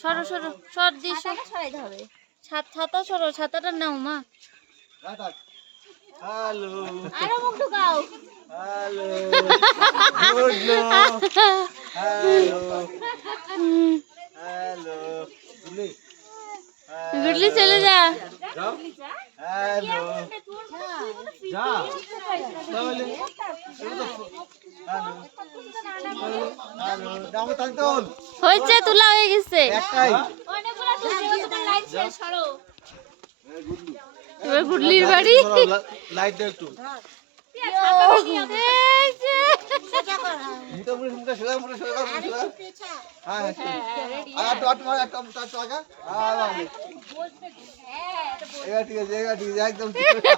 সরো সরো সর দিয়ে সরাইতে হবে। ছাতা সরো, ছাতাটা নাও মা। হ্যালো আরো মুখ ঢুকাও। Hello good no hello hello গুডলি গুডলি চলে যা। হ্যালো যা তাহলে হ্যালো দাম তান্তল হয়েছে, তোলা হয়ে গেছে। একটাই অনেকগুলো তুলছে, তোমার লাইট শেষ সরো। এবার গুডলির বাড়ি। লাইট দাও একটু এই যে। মোটামুটি মুখটা সোজা হ্যাঁ আর তো আগা এবার ঠিক আছে একদম ঠিক আছে